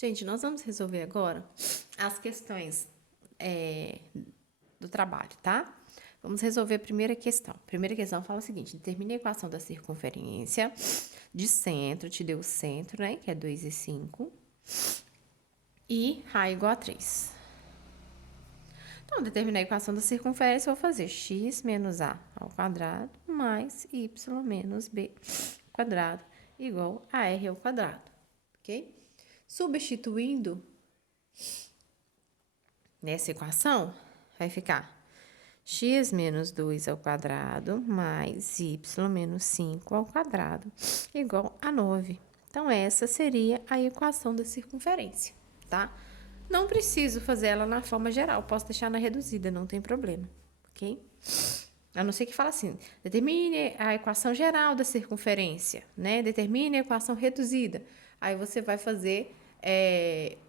Gente, nós vamos resolver agora as questões do trabalho, tá? Vamos resolver a primeira questão. A primeira questão fala o seguinte: determine a equação da circunferência de centro, te deu o centro, né? Que é 2,5. E A igual a 3. Então, determinar a equação da circunferência, eu vou fazer x menos a ao quadrado mais y menos b quadrado igual a r ao quadrado, ok? Substituindo nessa equação, vai ficar x menos 2 ao quadrado mais y menos 5 ao quadrado igual a 9. Então, essa seria a equação da circunferência, tá? Não preciso fazer ela na forma geral, posso deixar na reduzida, não tem problema, ok? A não ser que fale assim, determine a equação geral da circunferência, né? Determine a equação reduzida. Aí você vai fazer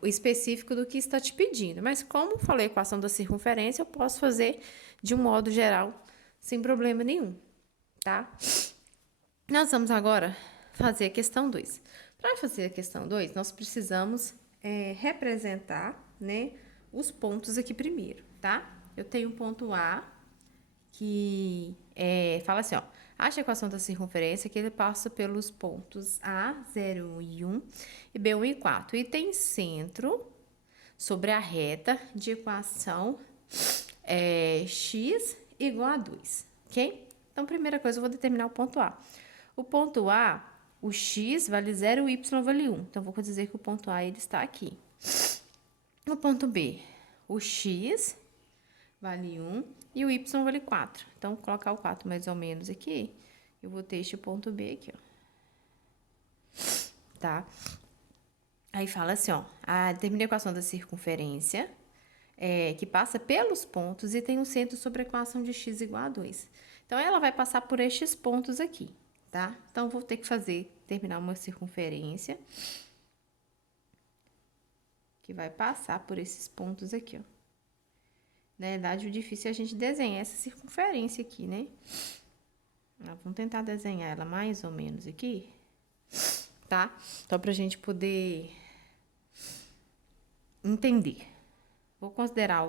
o específico do que está te pedindo. Mas como falei equação da circunferência, eu posso fazer de um modo geral, sem problema nenhum, tá? Nós vamos agora fazer a questão 2. Para fazer a questão 2, nós precisamos representar, né, os pontos aqui primeiro, tá? Eu tenho o ponto A, que fala assim, ó, acha a equação da circunferência que ele passa pelos pontos A, 0 e 1 e B, 1 e 4. E tem centro sobre a reta de equação x igual a 2, ok? Então, primeira coisa, eu vou determinar o ponto A. O ponto A, o x vale 0 e o y vale 1. Então, vou dizer que o ponto A ele está aqui. O ponto B, o x vale 1 e o y vale 4. Então, vou colocar o 4 mais ou menos aqui. Eu vou ter este ponto B aqui, ó. Tá? Aí fala assim, ó. Determina a equação da circunferência, que passa pelos pontos e tem um centro sobre a equação de x igual a 2. Então, ela vai passar por estes pontos aqui, tá? Então, vou ter que terminar uma circunferência que vai passar por esses pontos aqui, ó. Na verdade, o difícil é a gente desenhar essa circunferência aqui, né? Vamos tentar desenhar ela mais ou menos aqui, tá? Só pra gente poder entender. Vou considerar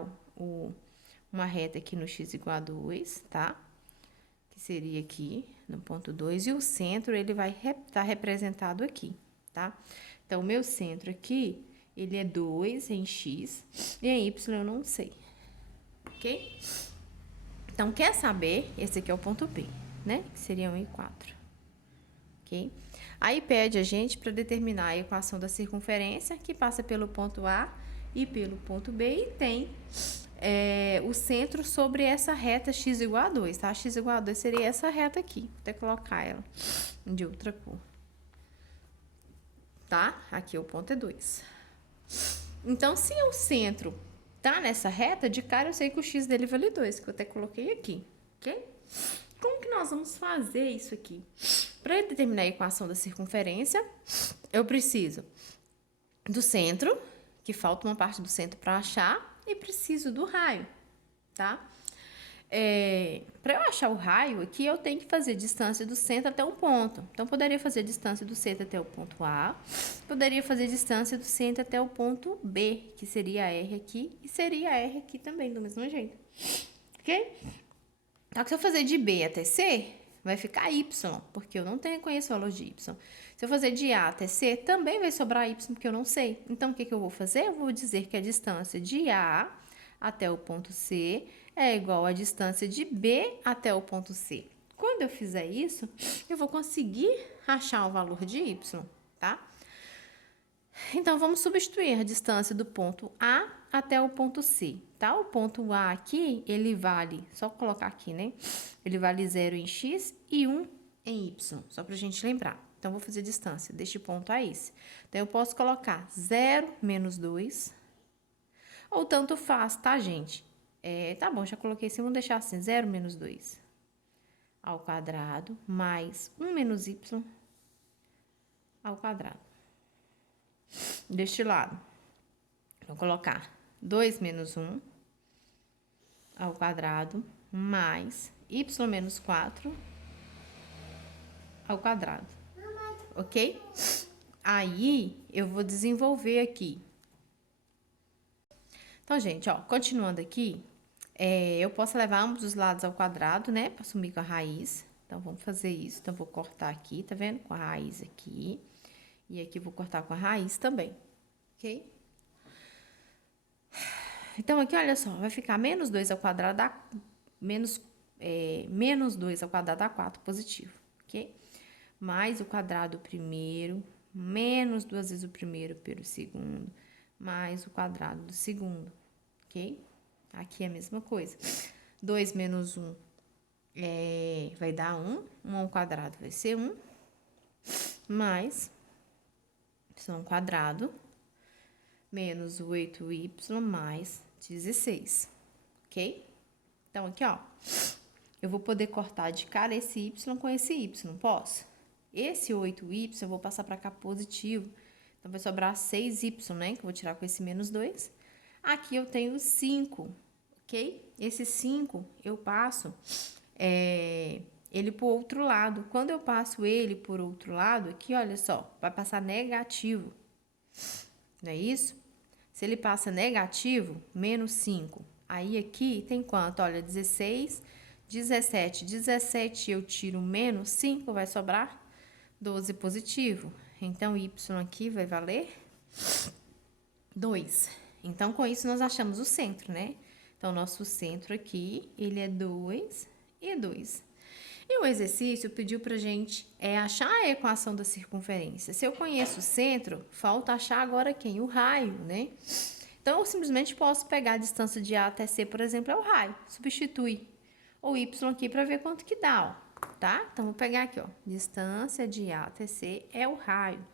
uma reta aqui no x igual a 2, tá? Que seria aqui no ponto 2. E o centro, ele vai estar representado aqui, tá? Então, o meu centro aqui, ele é 2 em x e em y eu não sei, ok? Então, quer saber? Esse aqui é o ponto B, né? Que seria 1 e 4, ok? Aí, pede a gente para determinar a equação da circunferência, que passa pelo ponto A e pelo ponto B, e tem o centro sobre essa reta x igual a 2, tá? X igual a 2 seria essa reta aqui. Vou até colocar ela de outra cor. Tá? Aqui o ponto é 2. Então, se o centro tá nessa reta, de cara eu sei que o x dele vale 2, que eu até coloquei aqui, ok? Como que nós vamos fazer isso aqui? Para determinar a equação da circunferência, eu preciso do centro, que falta uma parte do centro para achar, e preciso do raio, tá? Para eu achar o raio aqui, eu tenho que fazer distância do centro até um ponto. Então, poderia fazer distância do centro até o ponto A, poderia fazer distância do centro até o ponto B, que seria R aqui, e seria R aqui também, do mesmo jeito. Ok? Então, se eu fazer de B até C, vai ficar Y, porque eu não conheço o valor de Y. Se eu fazer de A até C, também vai sobrar Y, porque eu não sei. Então, o que eu vou fazer? Eu vou dizer que a distância de A até o ponto C é igual à distância de B até o ponto C. Quando eu fizer isso, eu vou conseguir achar o valor de Y, tá? Então, vamos substituir a distância do ponto A até o ponto C, tá? O ponto A aqui, ele vale, só colocar aqui, né? Ele vale 0 em x e 1 em y, só pra gente lembrar. Então, vou fazer a distância deste ponto a esse. Então, eu posso colocar 0 menos 2, ou tanto faz, tá, gente? Tá bom, já coloquei assim, vamos deixar assim, 0 menos 2 ao quadrado, mais 1 menos y ao quadrado. Deste lado, vou colocar 2 menos 1 ao quadrado, mais y menos 4 ao quadrado, ok? Aí, eu vou desenvolver aqui. Então, gente, ó, continuando aqui, eu posso levar ambos os lados ao quadrado, né? Pra sumir com a raiz. Então, vamos fazer isso. Então, vou cortar aqui, tá vendo? Com a raiz aqui. E aqui vou cortar com a raiz também, ok? Então, aqui, olha só, vai ficar menos 2 ao quadrado dá menos 2 ao quadrado dá 4 positivo, ok? Mais o quadrado do primeiro, menos 2 vezes o primeiro pelo segundo, mais o quadrado do segundo, ok? Aqui é a mesma coisa. 2 menos 1 vai dar 1. 1 ao quadrado vai ser 1. Mais y quadrado menos 8y mais 16, ok? Então, aqui, ó, eu vou poder cortar de cara esse y com esse y, posso? Esse 8y eu vou passar para cá positivo, então vai sobrar 6y, né? Que eu vou tirar com esse menos 2. Aqui eu tenho 5, ok? Esse 5 eu passo ele para o outro lado. Quando eu passo ele por outro lado, aqui, olha só, vai passar negativo, não é isso? Se ele passa negativo, menos 5. Aí, aqui tem quanto? Olha, 16, 17. 17 eu tiro menos 5, vai sobrar 12 positivo. Então, y aqui vai valer 2. Então, com isso, nós achamos o centro, né? Então, nosso centro aqui, ele é 2 e 2. E o exercício pediu pra gente achar a equação da circunferência. Se eu conheço o centro, falta achar agora quem? O raio, né? Então, eu simplesmente posso pegar a distância de A até C, por exemplo, é o raio. Substitui o Y aqui para ver quanto que dá, ó, tá? Então, vou pegar aqui, ó. Distância de A até C é o raio.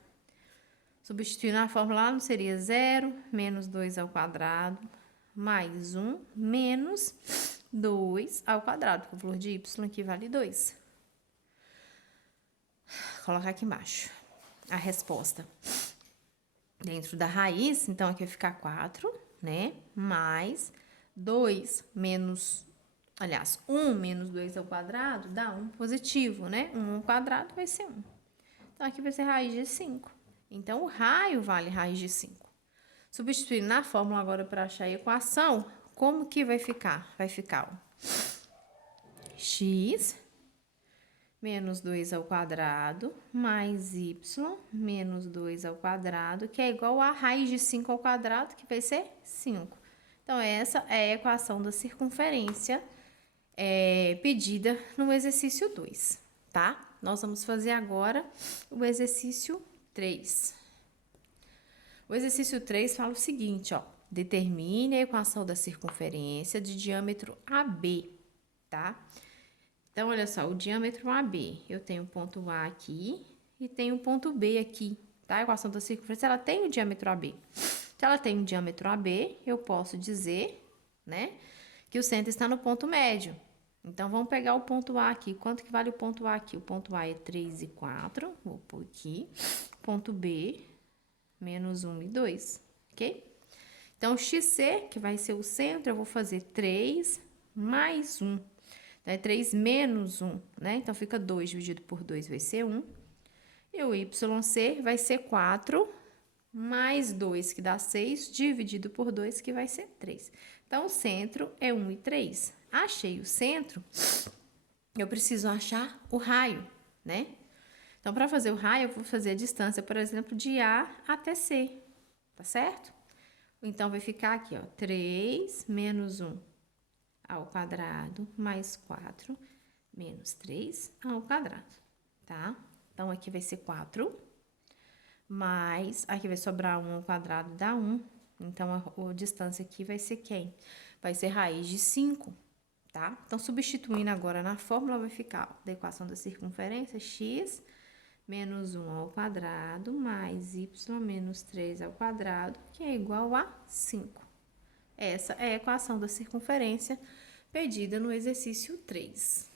Substituir na fórmula lá não seria 0 menos 2 ao quadrado mais 1 menos 2 ao quadrado, porque o valor de y aqui vale 2. Vou colocar aqui embaixo a resposta. Dentro da raiz, então, aqui vai ficar 4, né? Mais 2 menos... Aliás, 1 menos 2 ao quadrado dá 1 positivo, né? 1 ao quadrado vai ser 1. Então, aqui vai ser raiz de 5. Então, o raio vale raiz de 5. Substituindo na fórmula agora para achar a equação, como que vai ficar? Vai ficar, ó, x menos 2 ao quadrado mais y menos 2 ao quadrado, que é igual a raiz de 5 ao quadrado, que vai ser 5. Então, essa é a equação da circunferência pedida no exercício 2, tá? Nós vamos fazer agora o exercício 3. O exercício 3 fala o seguinte, ó. Determine a equação da circunferência de diâmetro AB, tá? Então, olha só, o diâmetro AB, eu tenho o ponto A aqui e tenho o ponto B aqui, tá? A equação da circunferência, ela tem o diâmetro AB. Se ela tem o diâmetro AB, eu posso dizer, né, que o centro está no ponto médio. Então, vamos pegar o ponto A aqui. Quanto que vale o ponto A aqui? O ponto A é 3 e 4, vou pôr aqui. Ponto B, menos 1 e 2, ok? Então, XC, que vai ser o centro, eu vou fazer 3 mais 1. Então, é 3 menos 1, né? Então, fica 2 dividido por 2 vai ser 1. E o YC vai ser 4 mais 2, que dá 6, dividido por 2, que vai ser 3. Então, o centro é 1 e 3. Achei o centro, eu preciso achar o raio, né? Então, para fazer o raio, eu vou fazer a distância, por exemplo, de A até C, tá certo? Então, vai ficar aqui, ó, 3 menos 1 ao quadrado mais 4 menos 3 ao quadrado, tá? Então, aqui vai ser 4, mais, aqui vai sobrar 1 ao quadrado, dá 1. Então, a distância aqui vai ser quem? Vai ser raiz de 5, tá? Então, substituindo agora na fórmula, vai ficar, ó, da equação da circunferência, x menos 1 ao quadrado mais y menos 3 ao quadrado, que é igual a 5. Essa é a equação da circunferência pedida no exercício 3.